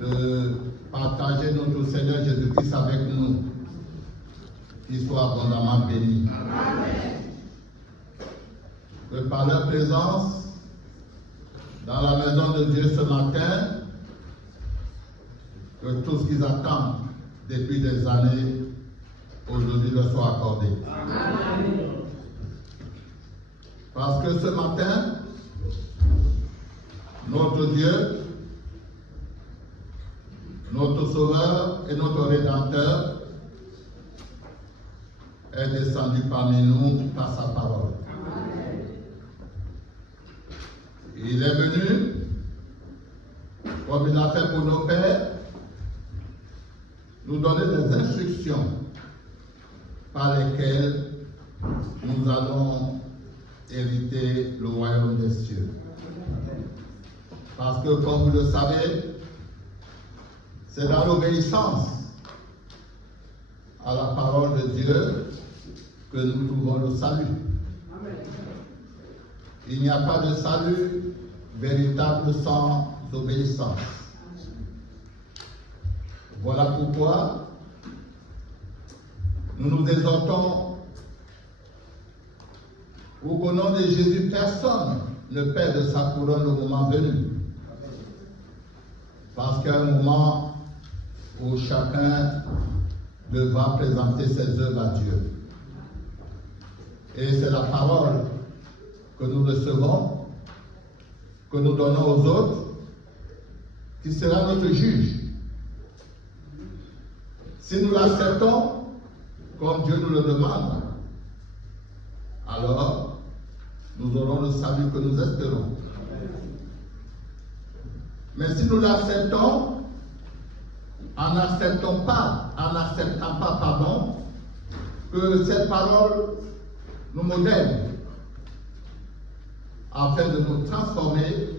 de partager notre Seigneur Jésus-Christ avec nous. Qu'il soit abondamment béni. Amen. Que par leur présence dans la maison de Dieu ce matin, que tout ce qu'ils attendent depuis des années, aujourd'hui leur soit accordé. Amen. Parce que ce matin, notre Dieu, notre Sauveur et notre Rédempteur est descendu parmi nous par sa parole. Amen. Il est venu, comme il a fait pour nos pères, nous donner des instructions par lesquelles nous allons hériter le royaume des cieux. Parce que, comme vous le savez, c'est dans l'obéissance à la parole de Dieu que nous trouvons le salut. Amen. Il n'y a pas de salut véritable sans obéissance. Voilà pourquoi nous nous exhortons pour qu'au nom de Jésus, personne ne perde sa couronne au moment venu. Parce qu'il y a un moment où chacun devra présenter ses œuvres à Dieu. Et c'est la parole que nous recevons, que nous donnons aux autres, qui sera notre juge. Si nous l'acceptons, comme Dieu nous le demande, alors nous aurons le salut que nous espérons. Mais si nous l'acceptons, en n'acceptant pas, que cette parole nous modèle afin de nous transformer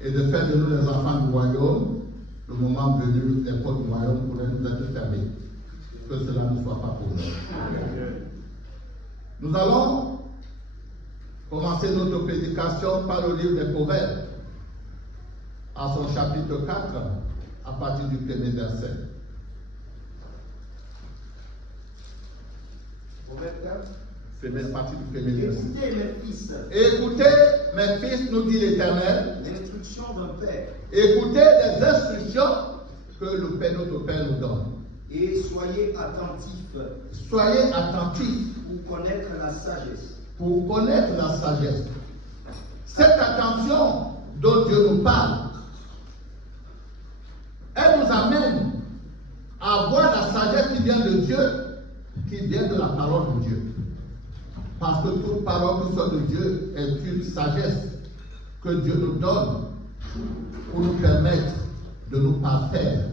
et de faire de nous les enfants du royaume, le moment venu, les portes du royaume pourraient nous être fermées. Que cela ne soit pas pour nous. Nous allons commencer notre prédication par le livre des Proverbes, à son chapitre 4, à partir du premier verset. Proverbe 4. Partie du premier verset. Écoutez mes fils. Écoutez mes fils, nous dit l'Éternel. L'instruction d'un père. Écoutez les instructions que le Père, notre Père nous donne. Et soyez attentifs. Soyez attentifs. Pour connaître la sagesse. Pour connaître la sagesse. Cette attention dont Dieu nous parle, elle nous amène à voir la sagesse qui vient de Dieu, qui vient de la parole de Dieu. Parce que toute parole qui sort de Dieu est une sagesse que Dieu nous donne pour nous permettre de nous parfaire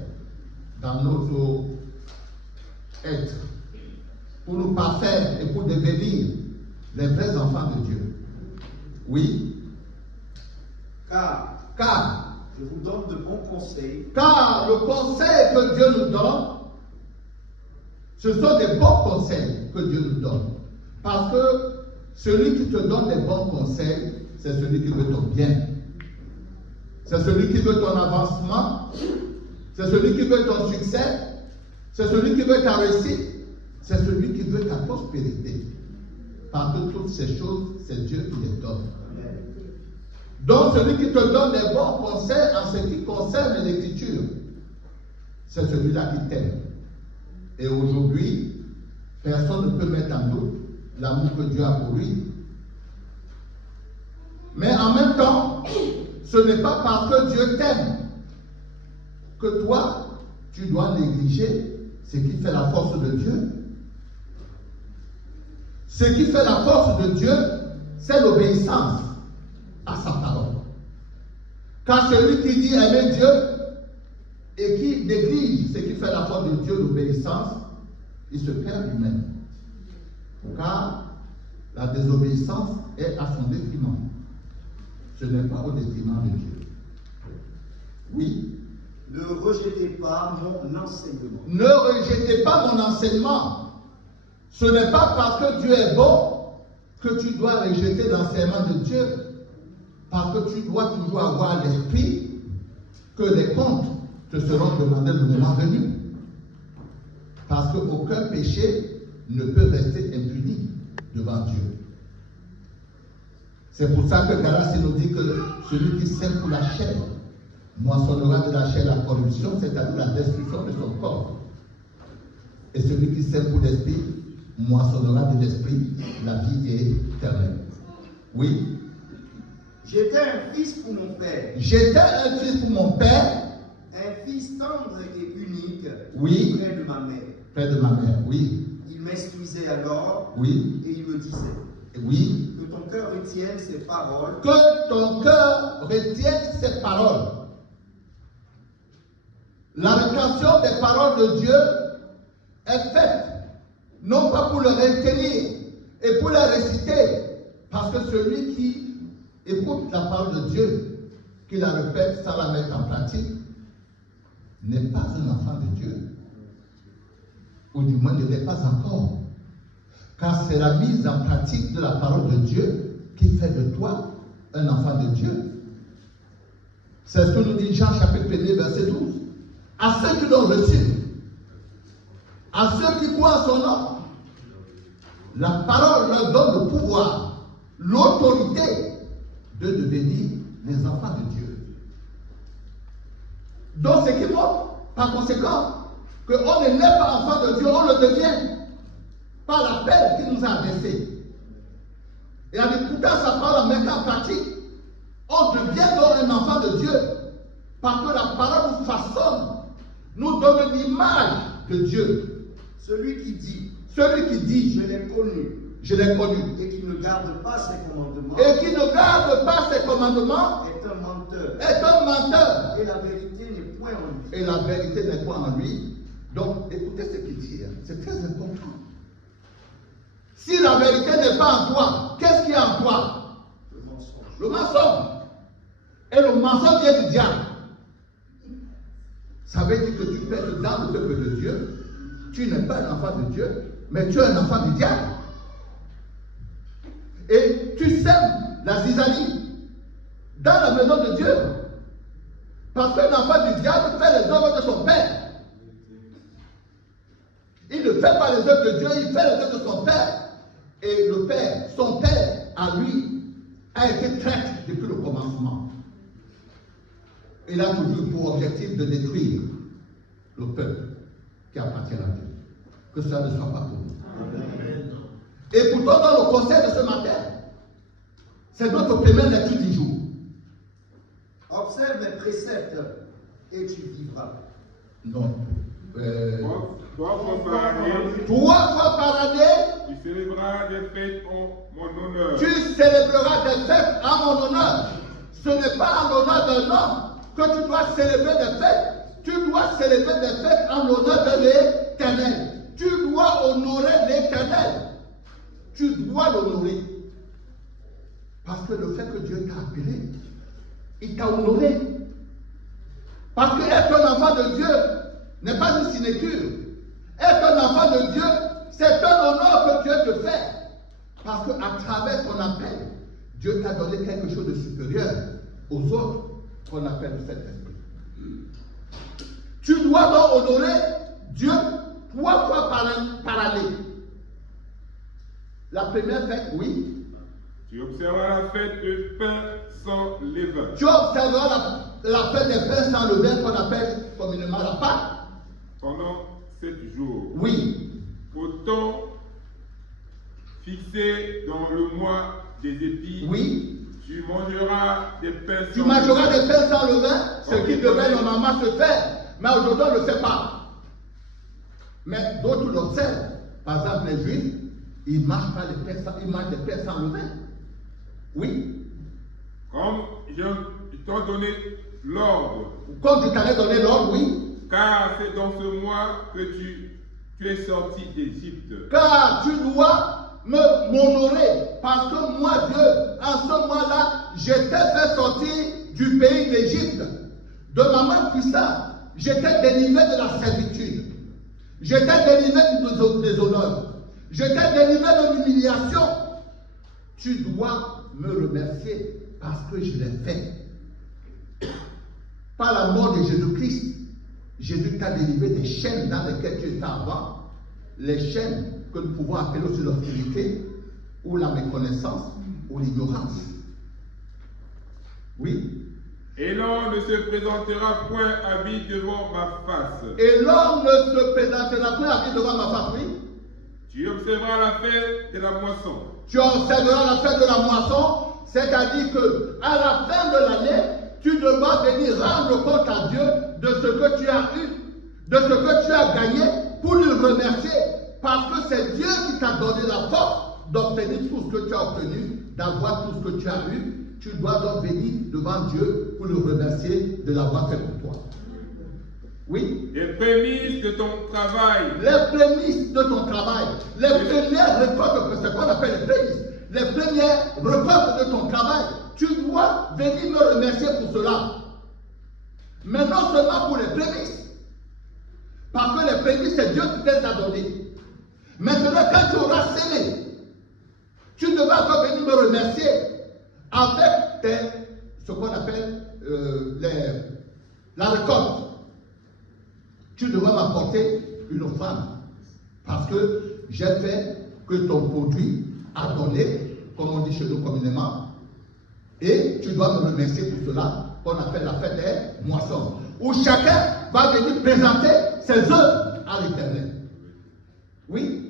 dans notre être, pour nous parfaire et pour devenir les vrais enfants de Dieu. Oui. Car je vous donne de bons conseils. Car le conseil que Dieu nous donne, ce sont des bons conseils que Dieu nous donne. Parce que celui qui te donne des bons conseils, c'est celui qui veut ton bien. C'est celui qui veut ton avancement. C'est celui qui veut ton succès. C'est celui qui veut ta réussite. C'est celui qui veut ta prospérité. Parce que toutes ces choses, c'est Dieu qui les donne. Donc, celui qui te donne des bons conseils en ce qui concerne l'écriture, c'est celui-là qui t'aime. Et aujourd'hui, personne ne peut mettre en doute l'amour que Dieu a pour lui. Mais en même temps, ce n'est pas parce que Dieu t'aime que toi, tu dois négliger ce qui fait la force de Dieu. Ce qui fait la force de Dieu, c'est l'obéissance à sa parole. Car celui qui dit aimer Dieu et qui néglige ce qui fait la force de Dieu, l'obéissance, il se perd lui-même. Car la désobéissance est à son détriment. Ce n'est pas au détriment de Dieu. Oui. Ne rejetez pas mon enseignement. Ne rejetez pas mon enseignement. Ce n'est pas parce que Dieu est bon que tu dois rejeter l'enseignement de Dieu. Parce que tu dois toujours avoir l'esprit que les comptes te seront demandés le moment venu. Parce qu'aucun péché ne peut rester impuni devant Dieu. C'est pour ça que Galates nous dit que celui qui sème pour la chair moissonnera de la chair la corruption, c'est-à-dire la destruction de son corps. Et celui qui sème pour l'esprit moissonnera de l'esprit la vie éternelle. Oui. J'étais un fils pour mon père. J'étais un fils pour mon père. Un fils tendre et unique. Oui. Près de ma mère. Près de ma mère, oui. Il m'instruisait alors. Oui. Et il me disait. Oui. Que ton cœur retienne ses paroles. Que ton cœur retienne ses paroles. La rétention des paroles de Dieu est faite, non pas pour le retenir et pour la réciter, parce que celui qui écoute la parole de Dieu, qui la répète sans la mettre en pratique, n'est pas un enfant de Dieu. Ou du moins ne l'est pas encore. Car c'est la mise en pratique de la parole de Dieu qui fait de toi un enfant de Dieu. C'est ce que nous dit Jean chapitre 1er, verset 12. À ceux qui l'ont reçu, à ceux qui croient en son nom, la parole leur donne le pouvoir, l'autorité de devenir les enfants de Dieu. Donc, ce qui montre, par conséquent, qu'on ne naît pas enfant de Dieu, on le devient par l'appel qu'il nous a adressé. Et en écoutant sa parole, en mettant en pratique, on devient donc un enfant de Dieu, parce que la parole nous façonne, nous donne l'image de Dieu. Celui qui dit, je l'ai connu, et qui ne garde pas ses commandements, est un menteur. Et la vérité n'est point en lui. Donc, écoutez ce qu'il dit, c'est très important. Si la vérité n'est pas en toi, qu'est-ce qui est en toi? Le mensonge. Et le mensonge vient du diable. Ça veut dire que tu peux être dans le peuple de Dieu, tu n'es pas un enfant de Dieu, mais tu es un enfant du diable. Et tu sèmes la zizanie dans la maison de Dieu. Parce qu'un enfant du diable fait les œuvres de son père. Il ne fait pas les œuvres de Dieu, il fait les œuvres de son père. Et le père, son père, à lui, a été traître depuis le commencement. Il a toujours pour objectif de détruire le peuple qui appartient à Dieu. Que cela ne soit pas pour nous. Amen. Et pourtant, dans le conseil de ce matin, c'est notre première lecture du jour. Observe mes préceptes et tu vivras. Non. 3 fois par année, 3 fois par année, tu célébreras des fêtes en mon honneur. Tu célébreras des fêtes en mon honneur. Ce n'est pas en l'honneur d'un homme que tu dois célébrer des fêtes. Tu dois célébrer des fêtes en l'honneur de l'Éternel. Tu dois honorer l'Éternel. Tu dois l'honorer. Parce que le fait que Dieu t'a appelé, il t'a honoré. Parce que être un enfant de Dieu n'est pas une sinécure. Être un enfant de Dieu, c'est un honneur que Dieu te fait. Parce qu'à travers ton appel, Dieu t'a donné quelque chose de supérieur aux autres qu'on appelle le Saint-Esprit. Tu dois donc honorer Dieu 3 fois par année. La première fête, oui. Tu observeras la fête de pain sans levain. Tu observeras la fête des pains sans levain qu'on appelle communément la Pâque. Pendant 7 jours. Oui. Au temps fixé dans le mois des épis. Oui. Tu mangeras des pains sans levain. Tu mangeras des pains sans levain, ce qui devait normalement se faire. Mais aujourd'hui, on ne le fait pas. Mais d'autres l'observent. Par exemple, les Juifs, ils ne mangent pas les pains ils mangent des pains sans levain. Oui. Comme je t'ai donné l'ordre. Comme je t'avais donné l'ordre, oui. Car c'est dans ce mois que tu es sorti d'Égypte. Car tu dois m'honorer. Parce que moi, Dieu, en ce mois-là, je t'ai fait sortir du pays d'Égypte. De ma main puissante, je t'ai délivré de la servitude. Je t'ai délivré du déshonneur. Je t'ai délivré de l'humiliation. Tu dois me remercier parce que je l'ai fait. par la mort de Jésus-Christ, Jésus t'a délivré des chaînes dans lesquelles tu étais avant, les chaînes que nous pouvons appeler aussi l'obscurité, ou la méconnaissance, ou l'ignorance. Oui. Et l'homme ne se présentera point à vie devant ma face. Et l'homme ne se présentera point à vie devant ma face, oui. Tu observeras la fête de la moisson. Tu observeras la fête de la moisson, c'est-à-dire qu'à la fin de l'année, tu devras venir rendre compte à Dieu de ce que tu as eu, de ce que tu as gagné, pour lui remercier. Parce que c'est Dieu qui t'a donné la force d'obtenir tout ce que tu as obtenu, d'avoir tout ce que tu as eu. Tu dois donc venir devant Dieu pour le remercier de l'avoir fait pour toi. Oui. Les prémices de ton travail. Les prémices de ton travail. Les premières récoltes, c'est ce qu'on appelle les prémices. Les premières récoltes de ton travail. Tu dois venir me remercier pour cela. Mais non seulement pour les prémices. Parce que les prémices, c'est Dieu qui te les a données. Maintenant, quand tu auras sémé, tu devras encore venir me remercier avec ce qu'on appelle la récolte. Tu devras m'apporter une offrande. Parce que j'ai fait que ton produit a donné, comme on dit chez nous communément, et tu dois me remercier pour cela, qu'on appelle la fête des moissons, où chacun va venir présenter ses œuvres à l'Éternel. Oui.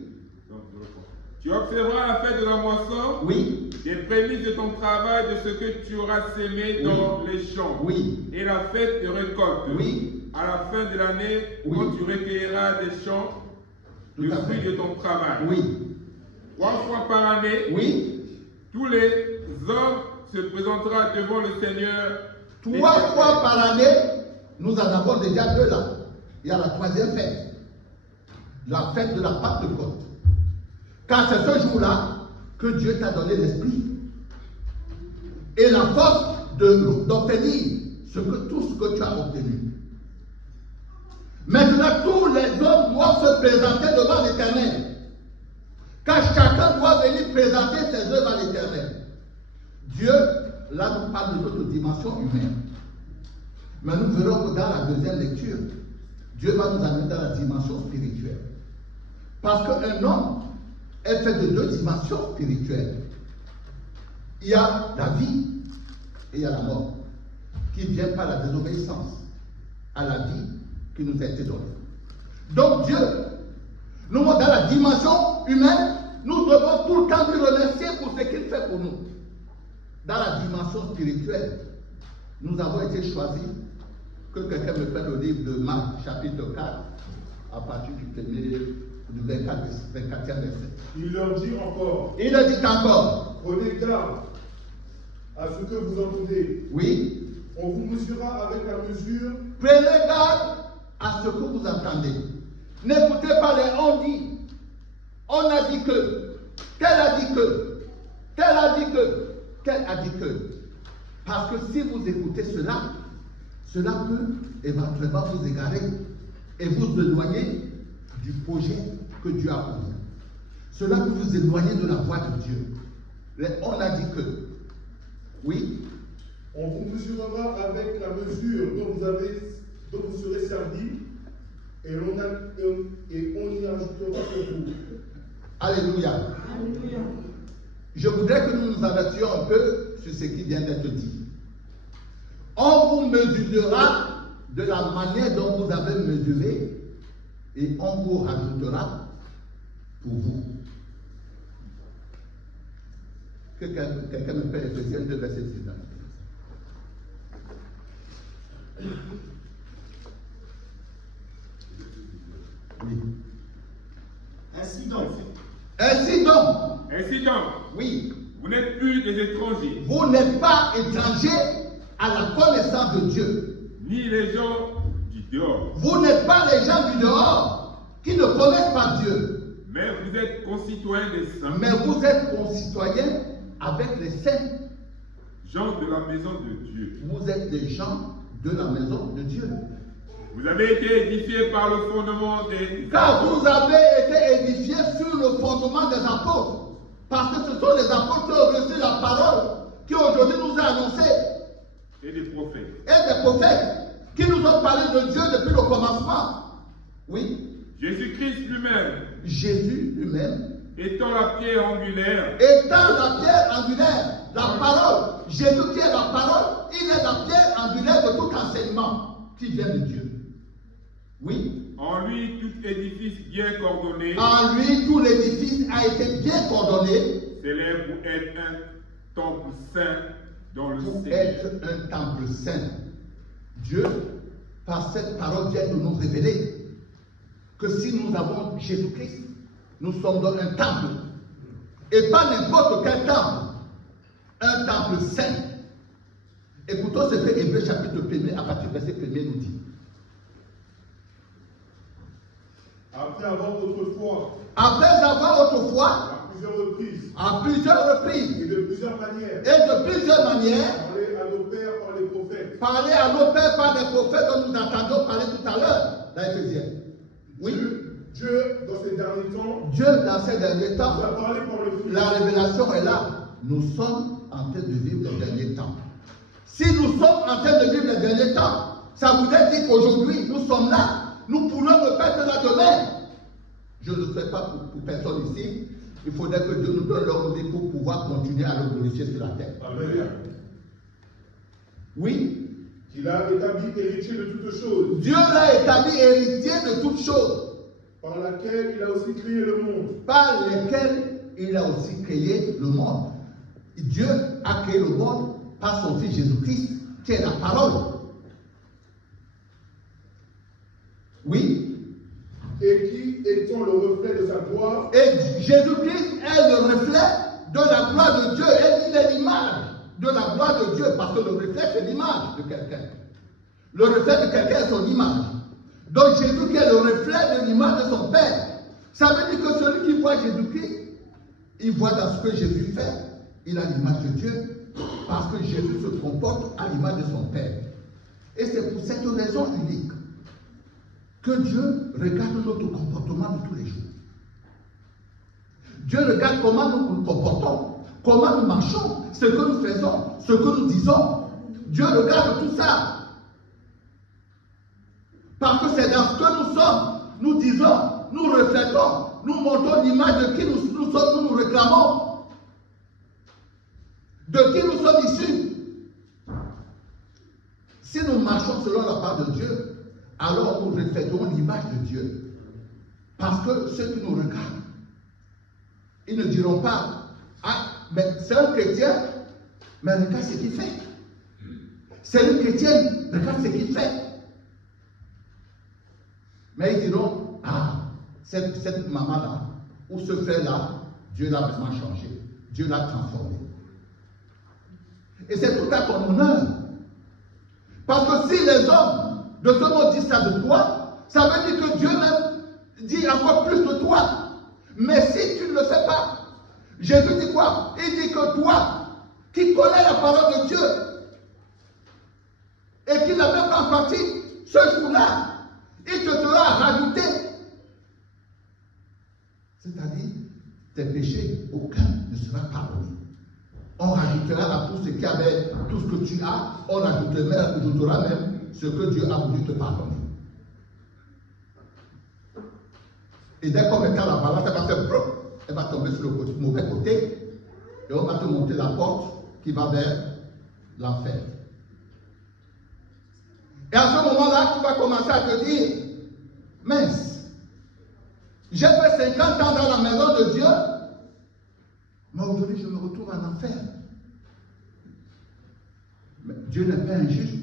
Tu observeras la fête de la moisson. Oui. Les prémices de ton travail, de ce que tu auras sémé dans les champs. Oui. Et la fête de récolte. Oui. À la fin de l'année, quand tu recueilleras des champs, le fruit de ton travail. Oui. 3 fois par année. Oui. Tous les hommes se présenteront devant le Seigneur. 3 fois par année, nous en avons déjà 2 là. Il y a la 3e fête. La fête de la Pentecôte. Car c'est ce jour-là que Dieu t'a donné l'esprit et la force d'obtenir tout ce que tu as obtenu. Maintenant, tous les hommes doivent se présenter devant l'Éternel. Car chacun doit venir présenter ses œuvres à l'Éternel. Dieu, là, nous parle de notre dimension humaine. Mais nous verrons que dans la 2e lecture, Dieu va nous amener dans la dimension spirituelle. Parce qu'un homme est fait de 2 dimensions spirituelles. Il y a la vie et il y a la mort, qui vient par la désobéissance à la vie qui nous a été donnée. Donc Dieu, nous, dans la dimension humaine, nous devons tout le temps lui remercier pour ce qu'il fait pour nous. Dans la dimension spirituelle, nous avons été choisis, que quelqu'un me prenne le livre de Marc, chapitre 4, à partir du 24e verset. Il leur dit encore. Il leur dit encore. Prenez garde à ce que vous entendez. Oui. On vous mesurera avec la mesure. Prenez garde à ce que vous entendez. N'écoutez pas les on dit. On a dit que. Tel a dit que. Tel a dit que. Tel a dit que. Parce que si vous écoutez cela, cela peut éventuellement vous égarer et vous éloigner du projet que Dieu a pour vous. Cela peut vous éloigner de la voie de Dieu. On a dit que. Oui. On vous mesurera avec la mesure dont vous serez servi, et on y ajoutera pour vous. Alléluia. Alléluia. Je voudrais que nous nous avertions un peu sur ce qui vient d'être dit. On vous mesurera de la manière dont vous avez mesuré, et on vous rajoutera pour vous. Que quelqu'un me fait Ephésiens 2, verset 19. Oui. Ainsi donc. Ainsi donc. Ainsi donc, Oui. vous n'êtes plus des étrangers, Vous n'êtes pas étrangers à la connaissance de Dieu. ni les gens du dehors, Vous n'êtes pas les gens du dehors qui ne connaissent pas Dieu. mais vous êtes concitoyens des saints, Mais vous êtes concitoyens avec les saints. gens de la maison de Dieu. Vous êtes des gens de la maison de Dieu. Vous avez été édifiés par le fondement des Car vous avez été édifiés sur le fondement des apôtres. Parce que ce sont les apôtres qui ont reçu la parole qui aujourd'hui nous a annoncée. et des prophètes. Et des prophètes. qui nous ont parlé de Dieu depuis le commencement. Oui. Jésus-Christ lui-même, Jésus lui-même, étant la pierre angulaire, la parole, Jésus qui est la parole, il est la pierre angulaire de tout enseignement qui vient de Dieu. Oui. En lui, tout édifice bien coordonné, En lui, tout l'édifice a été bien coordonné s'élève pour être un temple saint dans le pour Seigneur. être un temple saint. Dieu, par cette parole, vient de nous révéler que si nous avons Jésus-Christ, nous sommes dans un temple. Et pas n'importe quel temple. Un temple saint. Écoutons ce que Hébreux chapitre 1 à partir du verset 1 nous dit. Après avoir autrefois, à plusieurs reprises, et de plusieurs manières, parlé à nos pères par les prophètes, dont nous entendons parler tout à l'heure, dans Éphésiens. Oui. Dieu, dans ces derniers temps, nous a parlé par le Fils. La révélation est là. Nous sommes en train de vivre les derniers temps. Si nous sommes en train de vivre les derniers temps, ça voudrait dire qu'aujourd'hui, nous sommes là. Nous pourrons ne pas être là demain. Je ne le fais pas pour personne ici. Il faudrait que Dieu nous donne l'ordre pour pouvoir continuer à le glorifier sur la terre. Amen. Oui. Qu'il a établi héritier de toutes choses. Dieu l'a établi héritier de toutes choses. Par laquelle il a aussi créé le monde. Par lesquelles il a aussi créé le monde. Dieu a créé le monde par son Fils Jésus-Christ, qui est la parole. Oui. Et qui étant le reflet de sa gloire. Et Jésus-Christ est le reflet de la gloire de Dieu. Et il est l'image de la gloire de Dieu. Parce que le reflet, c'est l'image de quelqu'un. Le reflet de quelqu'un est son image. Donc Jésus qui est le reflet de l'image de son Père. Ça veut dire que celui qui voit Jésus-Christ, il voit dans ce que Jésus fait. Il a l'image de Dieu. Parce que Jésus se comporte à l'image de son Père. Et c'est pour cette raison unique que Dieu regarde notre comportement de tous les jours. Dieu regarde comment nous nous comportons, comment nous marchons, ce que nous faisons, ce que nous disons. Dieu regarde tout ça. Parce que c'est dans ce que nous sommes, nous disons, nous reflétons, nous montrons l'image de qui nous sommes, nous réclamons. De qui nous sommes issus. Si nous marchons selon la part de Dieu, alors nous reflétons l'image de Dieu. Parce que ceux qui nous regardent, ils ne diront pas, ah, mais c'est un chrétien, mais regarde ce qu'il fait. C'est une chrétienne, regarde ce qu'il fait. Mais ils diront, ah, cette maman-là, ou ce frère-là, Dieu l'a vraiment changé. Dieu l'a transformé. Et c'est tout à ton honneur. Parce que si les hommes de ce monde disent ça de toi, ça veut dire que Dieu même dit encore plus de toi. Mais si tu ne le fais pas, Jésus dit quoi? Il dit que toi, qui connais la parole de Dieu, et qui n'a même pas en partie, ce jour-là, il te sera rajouté. C'est-à-dire, tes péchés, aucun ne sera pardonné. On rajoutera à tout ce qu'il y avait, tout ce que tu as, on rajoutera même ce que Dieu a voulu te pardonner. Et dès qu'on mettra la balance, elle va faire brrr, elle va tomber sur le mauvais côté, et on va te monter la porte qui va vers l'enfer. Et à ce moment-là, tu vas commencer à te dire, mince, j'ai fait 50 ans dans la maison de Dieu, mais aujourd'hui je me retrouve en enfer. Mais Dieu n'est pas injuste.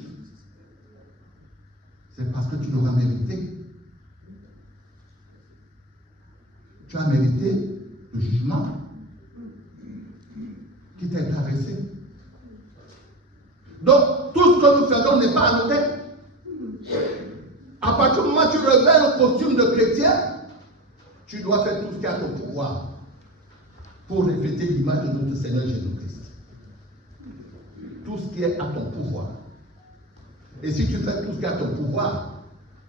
C'est parce que tu l'auras mérité. Tu as mérité le jugement qui t'a été adressé. Donc, tout ce que nous faisons n'est pas anodin. À partir du moment où tu revêts le costume de chrétien, tu dois faire tout ce qui est à ton pouvoir pour refléter l'image de notre Seigneur Jésus-Christ. Tout ce qui est à ton pouvoir. Et si tu fais tout ce qui est à ton pouvoir,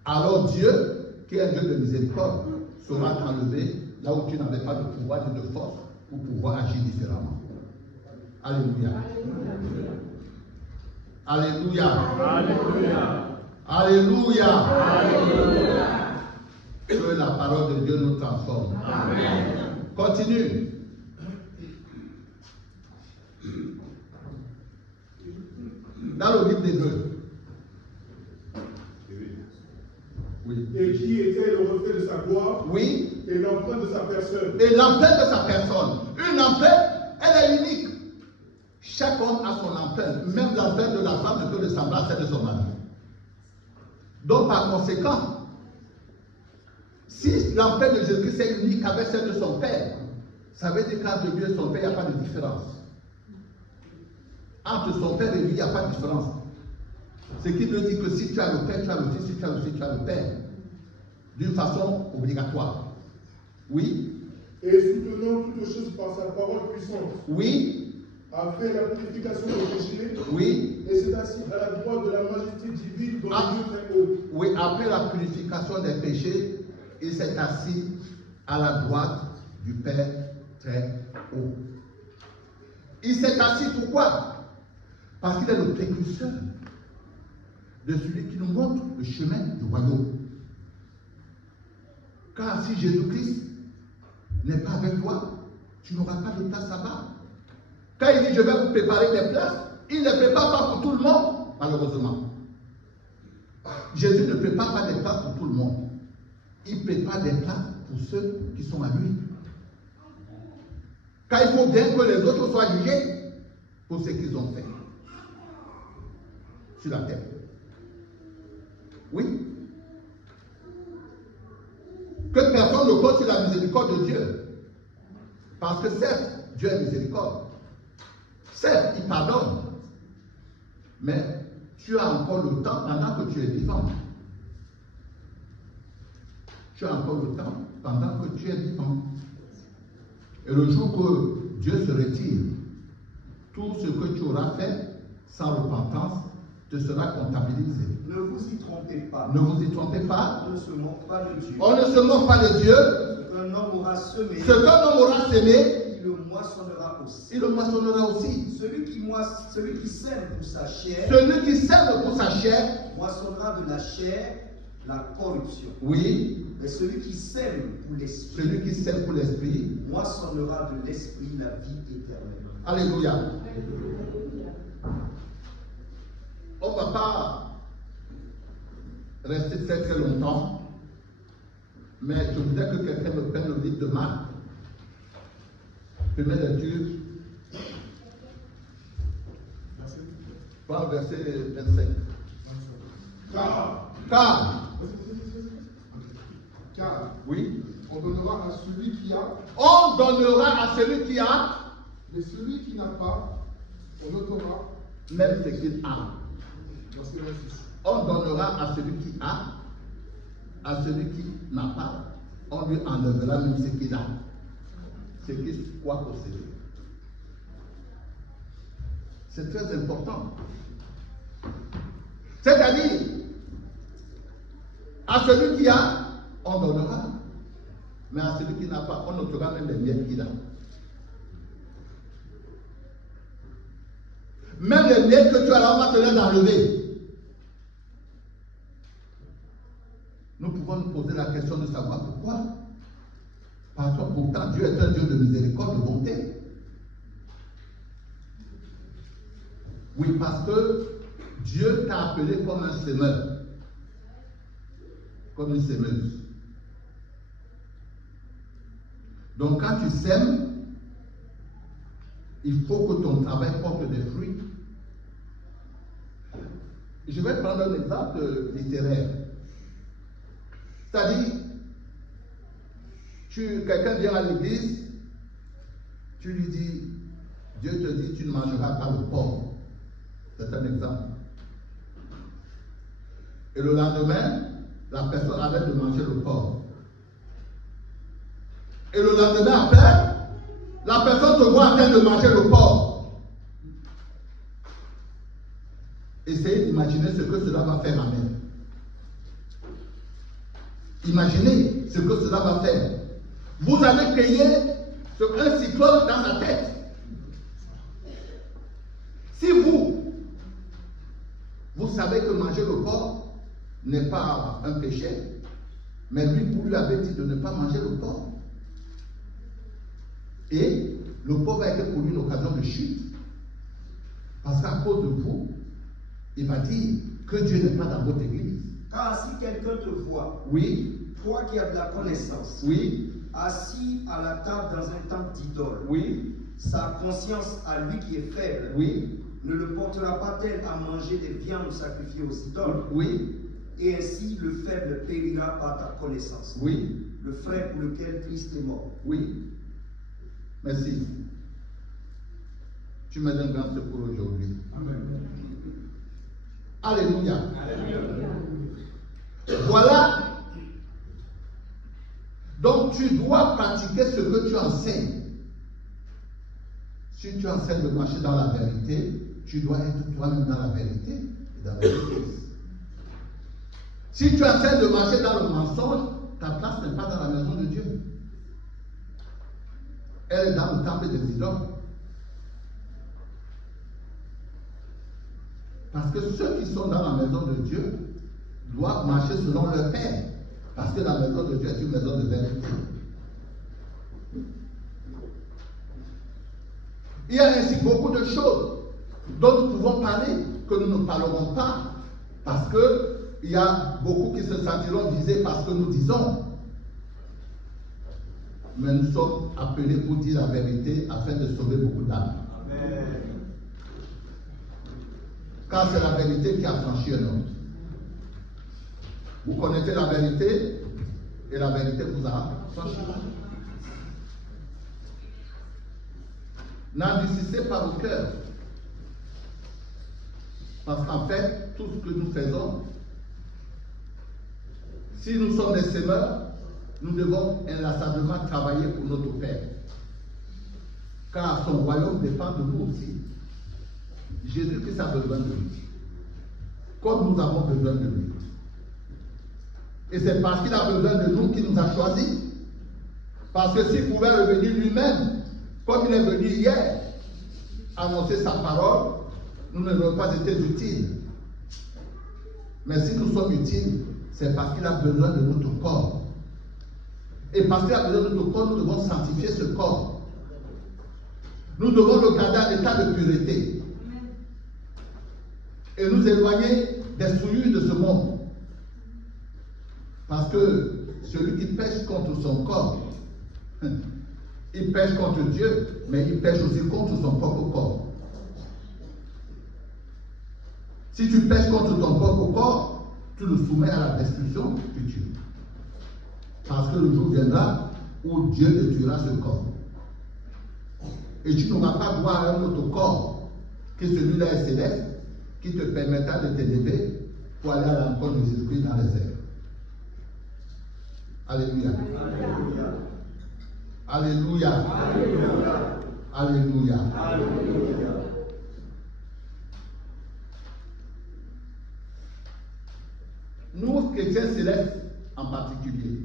alors Dieu, qui est un Dieu de miséricorde, saura t'enlever là où tu n'avais pas de pouvoir ni de force pour pouvoir agir différemment. Alléluia. Alléluia. Alléluia. Alléluia. Alléluia. Que la parole de Dieu nous transforme. Amen. Continue. Dans le livre d'Hébreux. Oui. Et qui était le reflet de sa gloire. Oui. Et l'empreinte de sa personne. Et l'empreinte de sa personne. Une empreinte, elle est unique. Chaque homme a son empreinte. Même l'empreinte de la femme ne peut ressembler à celle de son mari. Donc par conséquent, si l'empreinte de Jésus-Christ est unique avec celle de son Père, ça veut dire qu'entre Dieu et son Père, il n'y a pas de différence. Entre son Père et lui, il n'y a pas de différence. Ce qui veut dire que si tu as le Père, tu as le Fils, si tu as le Fils, tu as le Père. D'une façon obligatoire. Oui. Et soutenant toutes choses par sa parole puissante. Oui. A fait la purification des péchés. Oui. Et s'est assis à la droite de la majesté divine dans le Dieu très haut. Oui, après la purification des péchés, il s'est assis à la droite du Père très haut. Il s'est assis pourquoi? Parce qu'il est le précurseur de celui qui nous montre le chemin du royaume. Car si Jésus-Christ n'est pas avec toi, tu n'auras pas de place là-bas. Quand il dit je vais vous préparer des places, il ne prépare pas pour tout le monde, malheureusement. Jésus ne prépare pas des places pour tout le monde. Il prépare des places pour ceux qui sont à lui. Car il faut bien que les autres soient jugés pour ce qu'ils ont fait sur la terre. Oui. Que personne ne compte sur la miséricorde de Dieu. Parce que certes, Dieu est miséricorde. Certes, il pardonne. Mais tu as encore le temps pendant que tu es vivant. Tu as encore le temps pendant que tu es vivant. Et le jour que Dieu se retire, tout ce que tu auras fait sans repentance te sera comptabilisé. Ne vous y trompez pas. Ne vous y trompez pas. On ne se moque pas de Dieu. On ne se moque pas de Dieu. Ce qu'un homme aura semé, Ce qu'un homme aura sémé, il le moissonnera aussi. il le moissonnera aussi. Celui qui sème pour sa chair, Celui qui sème pour sa chair, moissonnera de la chair la corruption. oui. Mais celui qui sème pour l'esprit, Celui qui sème pour l'esprit, moissonnera de l'esprit la vie éternelle. alléluia. On ne va pas rester très très longtemps, mais je voudrais que quelqu'un me prenne le livre de Marc. Première lecture, verset 25. Car Oui. on donnera à celui qui a, On donnera à celui qui a, mais celui qui n'a pas, on ôtera. même ce qu'il a. Verset 26. On donnera à celui qui a, à celui qui n'a pas, on lui enlèvera même ce qu'il a, ce qu'il croit posséder. C'est très important. C'est-à-dire, à celui qui a, on donnera, mais à celui qui n'a pas, on ôtera même les miettes qu'il a. Même les miettes que tu as là, on va te les enlever. Nous pouvons nous poser la question de savoir pourquoi. Parce que pourtant Dieu est un Dieu de miséricorde, de bonté. Oui, parce que Dieu t'a appelé comme un semeur, comme une semeuse. Donc quand tu sèmes, il faut que ton travail porte des fruits. Je vais prendre un exemple littéraire. C'est-à-dire, quelqu'un vient à l'église, tu lui dis, Dieu te dit, tu ne mangeras pas le porc. C'est un exemple. Et le lendemain, la personne arrête de manger le porc. Et le lendemain après, la personne te voit en train de manger le porc. Essayez d'imaginer ce que cela va faire, amen. Imaginez ce que cela va faire. Vous allez créer un cyclone dans la tête. Si vous savez que manger le porc, n'est pas un péché, mais lui, vous lui avez dit de ne pas manger le porc. Et le porc a été pour lui une occasion de chute. Parce qu'à cause de vous, il va dire que Dieu n'est pas dans votre église. Car si quelqu'un te voit, Oui, toi qui as de la connaissance, oui, assis à la table dans un temple d'idole, oui, sa conscience à lui qui est faible, oui, ne le portera pas-elle à manger des viandes sacrifiées aux idoles? oui, Et ainsi le faible périra par ta connaissance. oui, Le frère pour lequel Christ est mort. oui. Merci. Tu me donnes grâce pour aujourd'hui. Alléluia. Voilà. Donc tu dois pratiquer ce que tu enseignes. Si tu enseignes de marcher dans la vérité, tu dois être toi-même dans la vérité et dans la vérité. Si tu enseignes de marcher dans le mensonge, ta place n'est pas dans la maison de Dieu. Elle est dans le temple des idoles. Parce que ceux qui sont dans la maison de Dieu doivent marcher selon leur Père. Parce que la maison de Dieu est une maison de vérité. Il y a ainsi beaucoup de choses dont nous pouvons parler, que nous ne parlerons pas, parce qu'il y a beaucoup qui se sentiront visés parce que nous disons. Mais nous sommes appelés pour dire la vérité afin de sauver beaucoup d'âmes. Car c'est la vérité qui a franchi un homme. Vous connaissez la vérité et la vérité vous a franchi. N'endurcissez pas vos cœurs. Parce qu'en fait, tout ce que nous faisons, si nous sommes des semeurs, nous devons inlassablement travailler pour notre Père. Car son royaume dépend de nous aussi. Jésus-Christ a besoin de lui. Comme nous avons besoin de lui. Et c'est parce qu'il a besoin de nous qu'il nous a choisis. Parce que s'il pouvait revenir lui-même, comme il est venu hier, annoncer sa parole, nous n'aurions pas été utiles. Mais si nous sommes utiles, c'est parce qu'il a besoin de notre corps. Et parce qu'il a besoin de notre corps, nous devons sanctifier ce corps. Nous devons le garder en état de pureté. Et nous éloigner des souillures de ce monde. Parce que celui qui pêche contre son corps, il pêche contre Dieu, mais il pêche aussi contre son propre corps. Si tu pêches contre ton propre corps, tu le soumets à la destruction future. Parce que le jour viendra où Dieu détruira ce corps. Et tu n'auras pas droit à un autre corps, que celui-là est céleste, qui te permettra de t'élever pour aller à l'encontre de Jésus-Christ dans les airs. Alléluia. Alléluia. Alléluia. Alléluia. Alléluia. Nous, chrétiens célestes en particulier,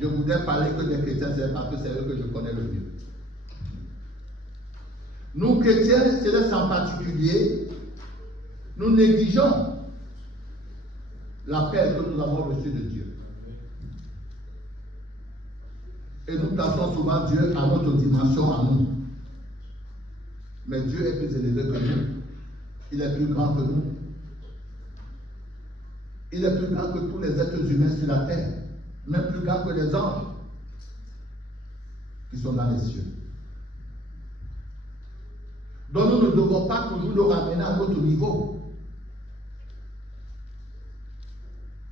je voudrais parler que des chrétiens célestes parce que c'est eux que je connais le mieux. Nous, chrétiens célestes en particulier, nous négligeons l'appel que nous avons reçu de Dieu. Et nous plaçons souvent Dieu à notre dimension, à nous. Mais Dieu est plus élevé que nous. Il est plus grand que nous. Il est plus grand que tous les êtres humains sur la terre. Même plus grand que les anges qui sont dans les cieux. Donc nous ne devons pas toujours le ramener à notre niveau.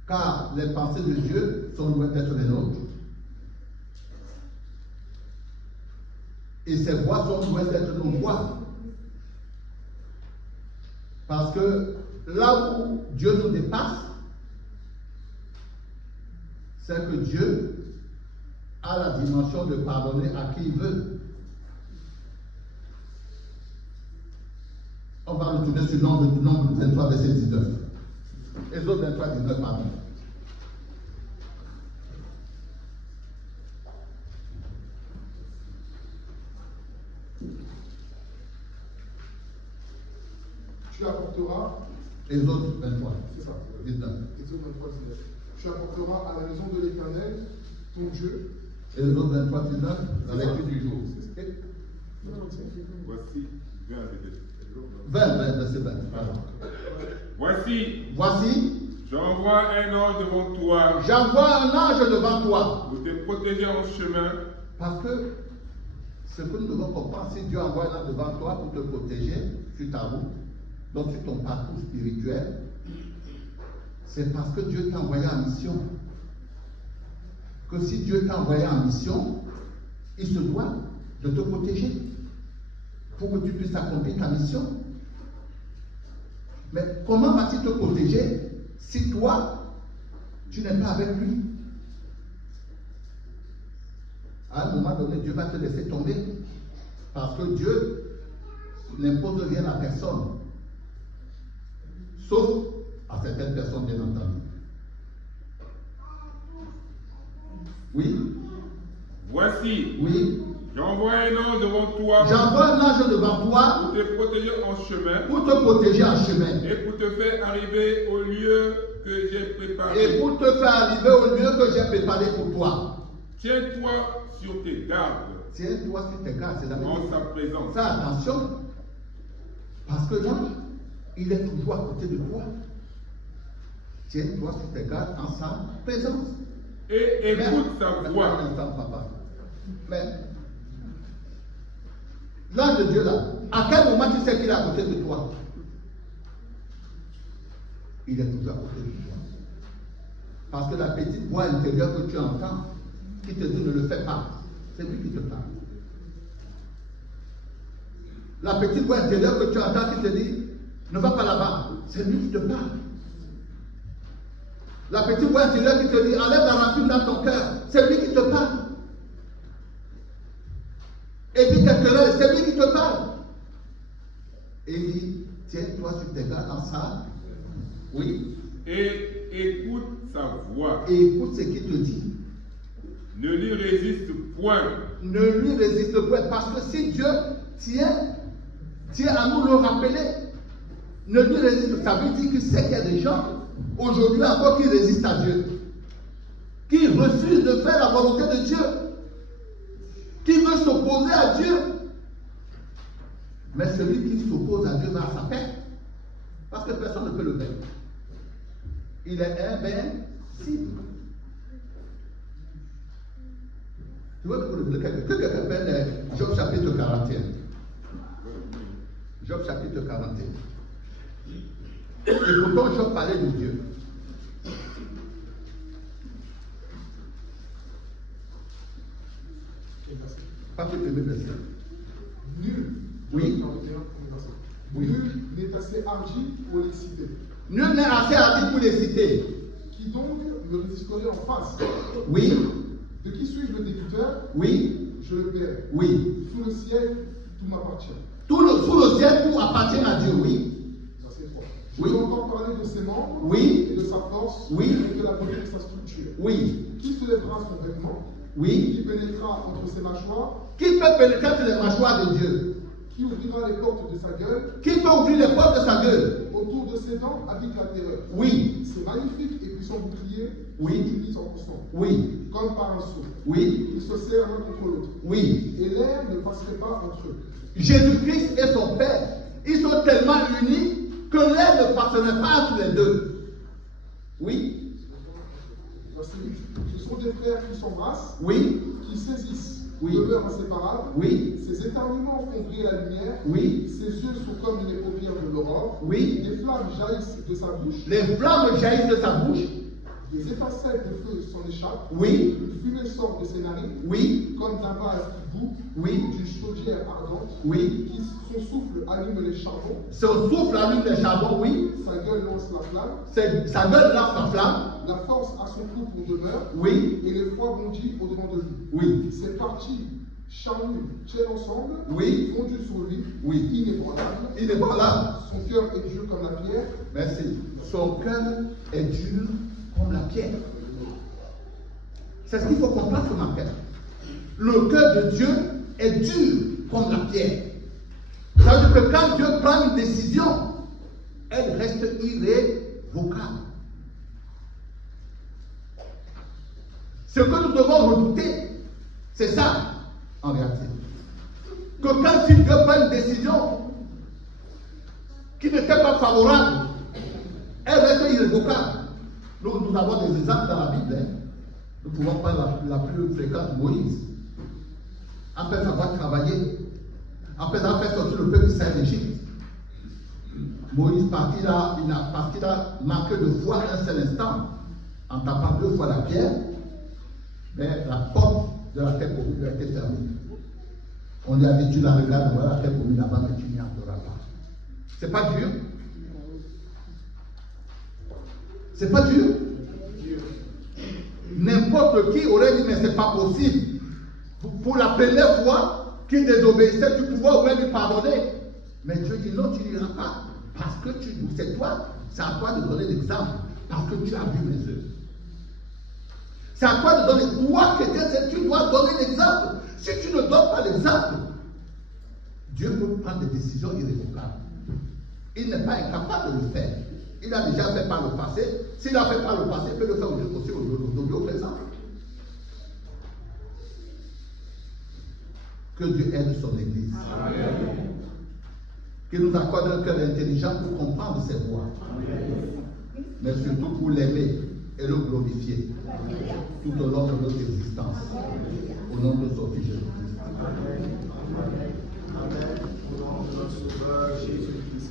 Car les pensées de Dieu sont loin d'être les nôtres. Et ces voix sont loin d'être nos voix. Parce que là où Dieu nous dépasse, c'est que Dieu a la dimension de pardonner à qui il veut. On va retourner sur Nombre 23, verset 19. Exode 23, 19, pardon. Tu apporteras Exode 23. C'est ça. 19. Exode 23, 19. Tu apporteras à la maison de l'Éternel, ton Dieu. Exode 23, 19, la lecture du jour. Voici, 20, verset 20. Pardon. Voici, j'envoie un ange devant toi J'envoie un ange devant toi. pour te protéger en chemin. Parce que ce que nous devons comprendre, si Dieu envoie un ange devant toi pour te protéger sur ta route, donc sur ton parcours spirituel, c'est parce que Dieu t'a envoyé en mission. Que si Dieu t'a envoyé en mission, il se doit de te protéger pour que tu puisses accomplir ta mission. Mais comment va-t-il te protéger si toi, tu n'es pas avec lui? À un moment donné, Dieu va te laisser tomber. Parce que Dieu n'impose rien à personne. Sauf à certaines personnes, bien entendu. Oui? Voici, Oui? j'envoie un ange devant toi J'envoie un ange devant toi pour te protéger en chemin pour te protéger en chemin. et pour te faire arriver au lieu que j'ai préparé. Et pour te faire arriver au lieu que j'ai préparé pour toi. Tiens-toi sur tes gardes Tiens-toi sur tes gardes, c'est la même en chose. sa présence. Fais attention. Parce que l'ange, il est toujours à côté de toi. Tiens-toi sur tes gardes en sa présence. Et écoute sa voix. Un instant, papa. Mais, l'ange de Dieu là, à quel moment tu sais qu'il est à côté de toi? Il est toujours à côté de toi. Parce que la petite voix intérieure que tu entends, qui te dit ne le fais pas, c'est lui qui te parle. La petite voix intérieure que tu entends qui te dit ne va pas là-bas, c'est lui qui te parle. La petite voix intérieure qui te dit enlève la rancune dans ton cœur, c'est lui qui te parle. Et puis tes querelles, c'est lui qui te parle. Et il dit tiens-toi sur tes gardes en ça. Oui. Et écoute sa voix. Et écoute ce qu'il te dit. Ne lui résiste point. Ne lui résiste point. Parce que si Dieu tient à nous le rappeler, ne lui résiste. Ça veut dire qu'il sait qu'il y a des gens aujourd'hui encore qui résistent à Dieu, qui refusent de faire la volonté de Dieu, qui veut s'opposer à Dieu. Mais celui qui s'oppose à Dieu va à sa perte, parce que personne ne peut le vaincre. Il est invincible. Tu vois que quelqu'un appelle Job chapitre 41. Job chapitre 41. Et pourtant, Job parlait de Dieu. Pas que tu veux verset. Nul. Oui. Oui. Nul n'est assez hardi pour les citer. Nul n'est assez hardi pour les citer. Qui donc me résisterait en face? Oui. De qui suis-je le débuteur? Oui. Je le perds. Oui. Sous le ciel, tout m'appartient. Sous le ciel, tout appartient à Dieu. Oui. Verset 3. Oui. Je entends parler de ses membres. Oui. Et de sa force. Oui. Et de la beauté de sa structure. Oui. Qui se lèvera son vêtement? Oui. Qui pénétrera entre ses mâchoires? Qui peut pénétrer sur les mâchoires de Dieu? Qui ouvrira les portes de sa gueule? Qui peut ouvrir les portes de sa gueule? Autour de ses dents habite la terreur. Oui. C'est magnifique et puis son bouclier Oui. s'utilise en sang. Oui. Comme par un seau. Oui. Ils se serrent l'un contre l'autre. Oui. Et l'air ne passerait pas entre eux. Jésus-Christ et son Père, ils sont tellement unis que l'air ne passerait pas entre les deux. Oui. Verset 8. Ce sont des frères qui s'embrassent, Oui. qui saisissent, Oui. demeurent inséparables. Oui. Ses éternuements font briller la lumière. Oui. Ses yeux sont comme les paupières de l'aurore. Oui. Des flammes jaillissent de sa bouche. Les flammes jaillissent de sa bouche. Des étincelles de feu s'en échappent. Oui. Une fumée sort de ses narines. Oui. Comme d'un vase qui bout. Oui. D'une chaudière ardente. Oui. Qui son souffle allume les charbons. Son souffle allume les charbons, oui. Sa gueule lance la flamme. Sa gueule lance la flamme. La force à son cou pour demeure. Oui. Et l'effroi bondit au-devant de lui. Oui. Ses parties charnues tiennent ensemble. Oui. Fondues sur lui. Oui. Inébranlable. Inébranlable. Son cœur est dur comme la pierre. Merci. Son cœur est dur comme la pierre. C'est ce qu'il faut comprendre sur ma pierre. Le cœur de Dieu est dur comme la pierre. Ça veut dire que quand Dieu prend une décision, elle reste irrévocable. Ce que nous devons redouter, c'est ça, en réalité. Que quand Dieu prend une décision qui n'était pas favorable, elle reste irrévocable. Nous avons des exemples dans la Bible. Hein. Nous pouvons prendre la plus fréquente, Moïse. Après avoir travaillé, après avoir fait sortir le peuple d'Israël d'Égypte, Moïse partit là, parce qu'il a manqué de foi un seul instant, en tapant 2 fois la pierre, mais la porte de la terre promise a été fermée. On lui a dit, tu la regardes, voilà la terre promise là-bas, mais tu n'y entreras pas. C'est pas dur? C'est pas dur? N'importe qui aurait dit, mais c'est pas possible. Pour la première fois qu'il désobéissait, tu pouvais au moins lui pardonner. Mais Dieu dit, non, tu n'iras pas. Parce que c'est toi, c'est à toi de donner l'exemple. Parce que tu as vu mes œuvres. C'est à toi de donner. Toi, tu dois donner l'exemple. Si tu ne donnes pas l'exemple, Dieu peut prendre des décisions irrévocables. Il n'est pas incapable de le faire. Il a déjà fait par le passé. S'il a fait par le passé, il peut le faire aussi au présent. Que Dieu aide son Église. Amen. Qu'il nous accorde un cœur intelligent pour comprendre ses voies. Mais surtout pour l'aimer et le glorifier tout au long de notre existence. Au nom de son Fils Jésus-Christ. Amen. Amen. Au nom de notre Sauveur Jésus-Christ.